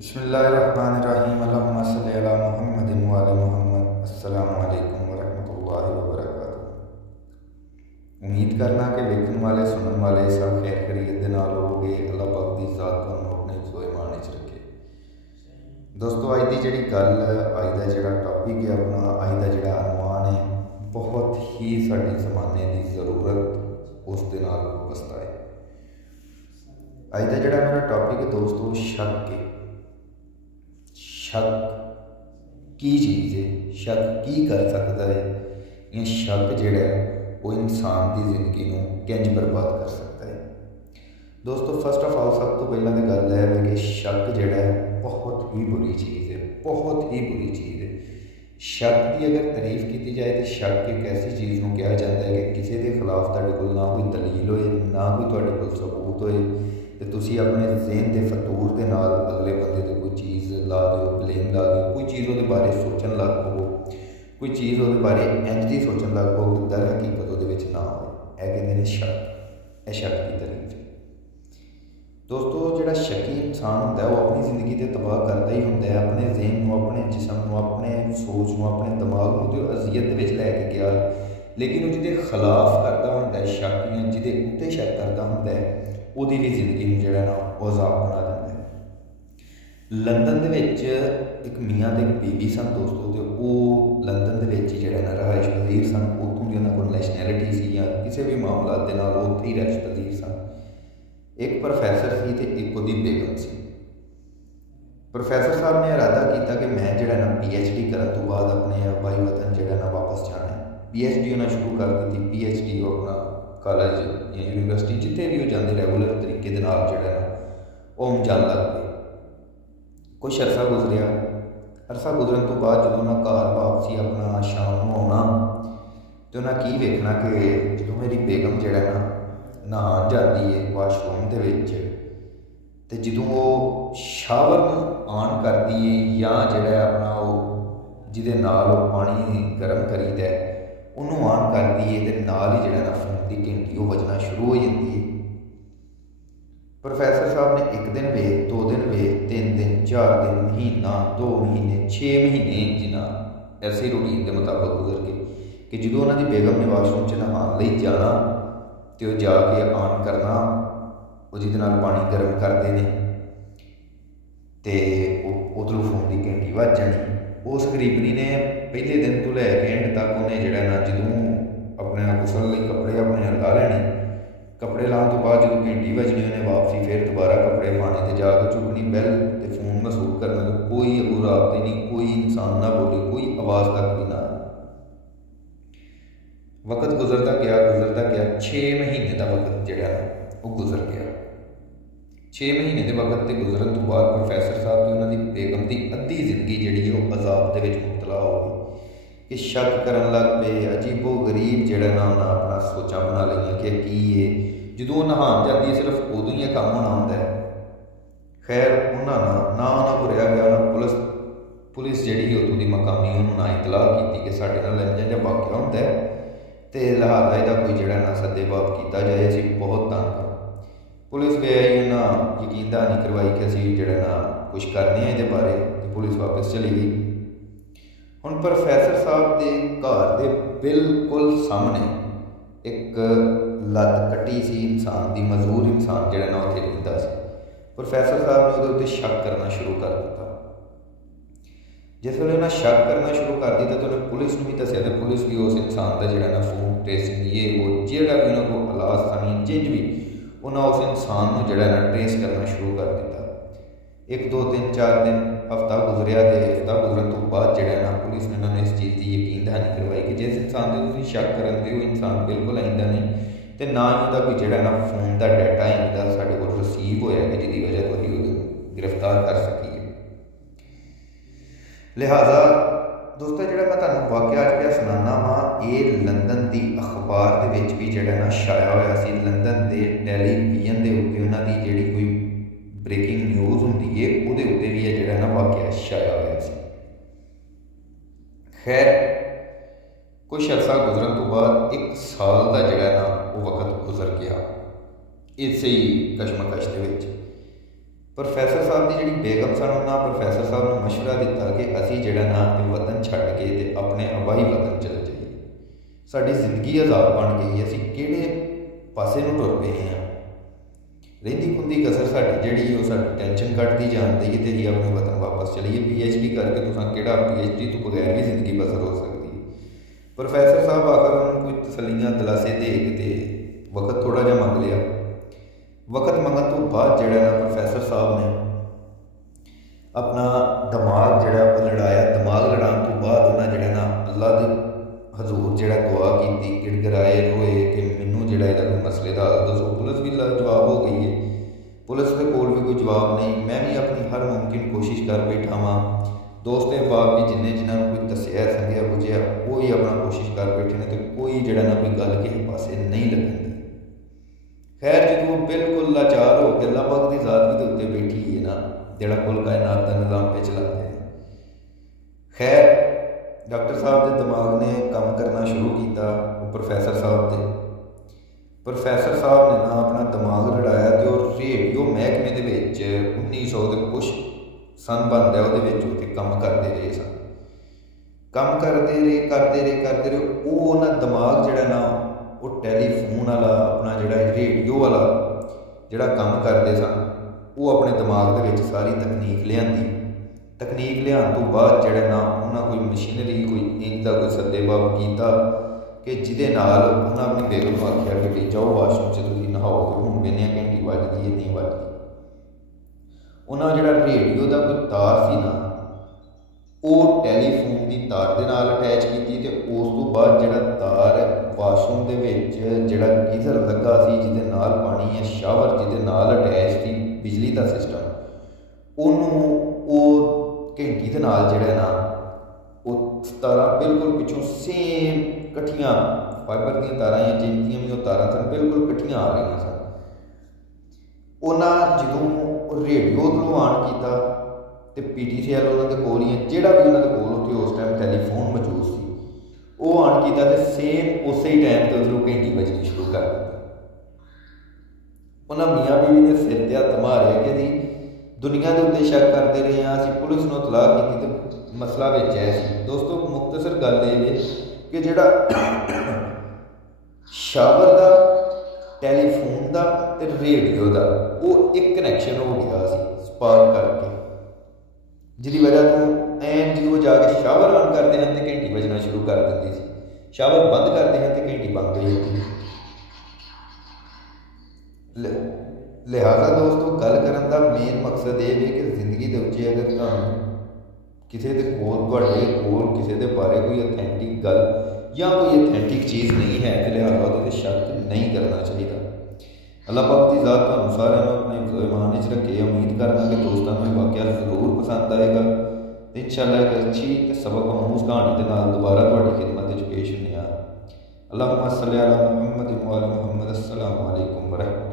बिस्मिल्लाहिर्रहमानिर्रहीम अल्लाहुम्मा सल्लि अला मुहम्मदिन व अला मुहम्मद। अस्सलामु अलैकुम व रहमतुल्लाहि व बरकातुहू। उम्मीद करना कि वेखण वाले सुनने वाले सब खैर खैरियत दे नाल होगे। अल्लाह पाक दी ज़ात तुहानूं अपने ईमान च रखे। दोस्तों अज दी जिहड़ी गल अज दा जिहड़ा टॉपिक है अपना अज दा जिहड़ा अनवान है बहुत ही साडी ज़माने की ज़रूरत उस दे नाल वस्ता है। अज दा जिहड़ा मेरा टॉपिक है दोस्तों शक है। शक की चीज़ है, शक की कर सकता है, या शक जिहड़ा वो इंसान की जिंदगी को किंज बर्बाद कर सकता है। दोस्तों फस्ट ऑफ ऑल सब तो पहला तो गल है कि शक जिहड़ा है बहुत ही बुरी चीज़ है, बहुत ही बुरी चीज़ है। शक की अगर तारीफ की जाए तो शक एक ऐसी चीज़ को कहा जाता है कि किसी के खिलाफ तुहाडे कोल ना कोई दलील होए ना कोई तुहाडे कोल सबूत होए तो तुसी अपने ज़हन के फतूर के नाल अगले बंदे ते कोई चीज़ ला दो, ब्लेम ला दो, कोई चीज़ वो बारे सोचन लग पवो, कोई चीज़ वो बारे इंज दी सोचन लग पवो कि दर हकीकत वो ना हो। कहते हैं शक, यह शक की तारीफ है। दोस्तों जिहड़ा शकी इंसान होंदा है वो अपनी जिंदगी तो तबाह करता ही होंदा है, अपने जहन को, अपने जिसम को, अपने सोच को, अपने दिमाग को तो अजियत लैके गया है। लेकिन वो जिहदे खिलाफ करता होंदा है शक, या जिहदे उत्ते शक करता होंदा है ਉਹਦੀ भी जिंदगी में जिहड़ा ना वो अजाब बना दिंदा है। लंदन दे विच एक मियाँ ते एक बीबी सन दोस्तों, तो वो लंदन दे विच जिहड़ा ना रहाइश पजीर सन, उत्थों दी उन्हां कोल नैशनैलिटी सी या किसी भी मामलात दे नाल उत्थे ही रहाइश पजीर सन। एक प्रोफैसर सी ते एक उहदी बेगम सी। प्रोफैसर साहब ने इरादा किया कि मैं जिहड़ा ना PhD करन तो बाद अपने वाई वतन जिहड़ा ना वापस जाना है। PhD उन्हें शुरू कर दी। PhD वो अपना कॉलेज या यूनिवर्सिटी जिते भी वो जाते रैगूलर तरीके दे नाल जिहड़ा ना वो जान लग पे। कुछ अरसा गुजरिया, अरसा गुजरन तो बाद जो ना घर वापसी अपना शाम को आना तो उन्हें की वेखना कि जो मेरी बेगम जिहड़ा ना नहान जाती है वाशरूम के विच, तो जो वो शावर ऑन करती है या जिहड़ा अपना वो जिहदे नाल वो पानी गर्म करीदा है उन्होंने ऑन करती है तो नाल ही जिहड़ा ना फोन की घंटी वो बजना शुरू हो जाती है। प्रोफैसर साहब ने एक दिन वे, 2 दिन वे, 3 दिन, 4 दिन, महीना, 2 महीने, 6 महीने जिन्ना ऐसे रूटीन के मुताबिक गुजर गए कि जो उन्होंने बेगम ने वाशरूम च नहान लई जाना तो जाके ऑन करना वो जिहदे नाल पानी गर्म करते हैं तो उधरों फोन की घंटी वज जानी। उस गरीबनी ने पहले दिन तो लैके एंड तक उन्हें जिहड़ा ना जो अपने गुसल लई कपड़े अपने ला लेने, कपड़े लाने तो बाद जो घंटी बजनी उन्हें वापसी फिर दोबारा कपड़े पाने तो जाकर चुकनी बैल तो फोन महसूस करना तो कोई अगू राबते नहीं, कोई इंसान ना बोले, कोई आवाज़ तक भी ना। वक्त गुजरता गया 6 महीने का वक्त जिहड़ा ना वो गुजर गया। 6 महीने के वक्त के गुजरन तो बाद प्रोफैसर साहब की उन्होंने बेगम की अद्धी जिंदगी जिहड़ी वो अजाब के मुबतला हो गई कि शक करन लग पे। अजीबो गरीब जिहड़ा ना उन्हें अपना सोचा बना लिया कि की है जो नहान जाती है सिर्फ उदों ही काम होना होंदा है। खैर उन्होंने ना को रहा गया ना पुलिस जिहड़ी उतों की मकामी उन्होंने ना इतलाह की कि साढ़े नाल इंज इंज वाकिया होंदा है तो लिहाजा इसका कोई जिहड़ा ना सदे बाप किया जाए, असीं बहुत तंग हाँ। पुलिस भी आई उन्हें यकीन दहानी करवाई कि असीं जिहड़ा ना कुछ करने ये बारे, तो पुलिस वापस चली गई। हुण प्रोफैसर साहब के घर के बिल्कुल सामने एक लत कटी सी इंसान की, मजदूर इंसान जिहड़ा ना उत्थे रहिंदा सी। प्रोफैसर साहब ने उहदे उत्ते शक करना शुरू कर दिता। जिस वेले उन्हें शक करना शुरू कर दिता तो उन्हें पुलिस को भी दस्सिया तो पुलिस भी उस इंसान का जिहड़ा ना फोन ट्रेसिंग ये वो जिहड़ा भी उन्होंने को हालात सन जिंज भी उन्हें उस इंसान को जिहड़ा ना ट्रेस करना शुरू कर दिता। 1 2 3 4 दिन हफ्ता गुजरिया तो हफ्ता गुजरन तो बाद जिहड़ा ना पुलिस ने उन्होंने इस चीज़ की यकीन दहानी करवाई कि जिस इंसान से तुसीं शक करन दे वो इंसान बिल्कुल आइंदा नहीं तो ना ही उसका कोई जिहड़ा ना फोन का डाटा आइंदा साढ़े कोल रिसीव होया कि जिहदी वजह तो असीं उहनूं गिरफ्तार कर सकीए। लिहाजा दोस्तों जिहड़ा मैं तुहानूं वाकिया अज पिया सुनाना वा ये लंदन की अखबार के विच भी जिहड़ा ना छाया होया सी। लंदन के टैलीविजन के उत्ते उन्हां दी जिहड़ी कोई ब्रेकिंग न्यूज़ होंदी है उहदे उत्ते भी है जिहड़ा ना वाकिया छाया होया सी। खैर कुछ अरसा गुजरन तो बाद 1 साल का जिहड़ा ना वो वक्त गुजर गया इस ही कशमकश के विच। प्रोफैसर साहब की जी बेगम सन उन्होंने प्रोफैसर साहब ने मशवरा दिता कि असी जोड़ा ना वतन छड्ड के ते अपने अबाही वतन चले जाइए, साडी जिंदगी आज़ाद बन गई, असी किहड़े पासे नूं टुर पे हैं, रहिंदी खुंदी कसर साडी जी टेंशन कटती जान दी तो असीं अपने वतन वापस चलीए। PhD करके तुसां किहड़ा PhD तो बगैर भी जिंदगी बसर हो सकती है। प्रोफैसर साहब आकर उन्होंने कोई तसलियां दिलासे दे के वक्त थोड़ा जिहा मंग लिया। वक्त मंगन तो बाद जिहड़ा ना प्रोफैसर साहब ने अपना दिमाग जिहड़ा लड़ाया, दिमाग लड़ाने तो बाद उन्हें जिहड़ा ना अल्लाह दे हजूर जिहड़ा दुआ की, गिड़गिड़ाए रोए कि मैनू जिहड़ा इहदा कोई मसले का हल दसो। पुलिस भी जवाब हो गई है, पुलिस के कोल भी कोई जवाब नहीं, मैं भी अपनी हर मुमकिन कोशिश कर बैठा वा, दोस्त अहबाब भी जिन्होंने कोई दसिया संघिया बुझिया वो ही अपना कोशिश कर बैठे ने, तो कोई जिहड़ा ना कोई गल किसी पासे नहीं लगन दी। खैर जो बिल्कुल लाचार हो के अल्लाह पाक की ज़ात भी तो उत्ते बैठी है ना, जिहड़ा कुल कायनात का निज़ाम पे चलाते हैं। खैर डॉक्टर साहब के दिमाग ने काम करना शुरू किया, प्रोफैसर साहब के प्रोफैसर साहब ने ना अपना दिमाग लड़ाया तो रेडियो महकमे के 1900 के कुछ सन बनता वो काम करते रहे सन, काम करते रहे वो ना दिमाग जिहड़ा ना वो टैलीफोन वाला अपना जिहड़ा रेडियो वाला जिहड़ा काम करते सन वो अपने दिमाग के सारी तकनीक लियांदी। तकनीक लियान तो बाद जिहड़ा ना उन्होंने कोई मशीनरी कोई इंज का कोई सद्देबाब किया कि जिहदे नाल उन्होंने अपनी बेगम को आख्या कि भाई जाओ वाशरूम से तुसीं नहाओ, तो हुण वेने घंटी वजदी है नहीं वजदी। उन्होंने जिहड़ा रेडियो का कोई तार सी ना वो टैलीफोन की तार के नाल अटैच की, तो उस तो बाद जिहड़ा तार वाशरूम के जिहड़ा गीज़र लगा सी जिहदे नाल पानी या शावर जिहदे नाल अटैच थी बिजली का सिस्टम उन्होंने घंटी के नाल जिहड़ा ना वो तारा बिल्कुल पिछों सेम कट्ठियां फाइबर दी तारां या जिंदियां भी वो तारां सन बिल्कुल कट्ठियां आ रही सन। उन्हें जो रेडियो तो ऑन किया तो PTCL उन्होंने कोल ही जोड़ा भी उन्होंने कोल उत्थे उस टाइम टैलीफोन मौजूद सी वो ऑन किया तो सेम उस ही टाइम पर उसको घंटी बजनी शुरू कर दी। उन्होंने मियाँ बीवी ने सिर ते हत्थ मारे कि जी दुनिया के उत्ते शक करते रहे हैं, असीं पुलिस नूं इतलाह की तो मसला विच है सी। दोस्तों मुख्तसर गल ये कि जिहड़ा शावर का टैलीफोन का तो रेडियो का वो एक कनैक्शन हो गया सी स्पार्क करके, जिसकी वजह तो एन जो जाके शावर ऑन करते हैं तो घंटी बजना शुरू कर देती सी, शावर बंद करते हैं तो घंटी बंद हो जाती। लिहाजा दोस्तों गल करन दा मेन मकसद ये है कि जिंदगी दे विच अगर तुहानूं किसी के कोल किसी के बारे कोई ऑथेंटिक गल या कोई ऑथेंटिक चीज़ नहीं है तो लिहाजा वो शक नहीं करना चाहिए। अल्लाह पाक की ज़ात तुहानूं सारिआं नूं अपने ईमान विच रखे। उम्मीद करना कि दोस्तों को वाक़या जरूर पसंद आएगा। इंशाअल्लाह एक अच्छी सबक आमूज़ कहानी के नाल दोबारा तुहाडी खिदमत विच पेश होने आ। अल्लाहुम्मा सल्ली अला मुहम्मद व अला मुहम्मद। अस्सलामु अलैकुम व रहमतुल्लाह।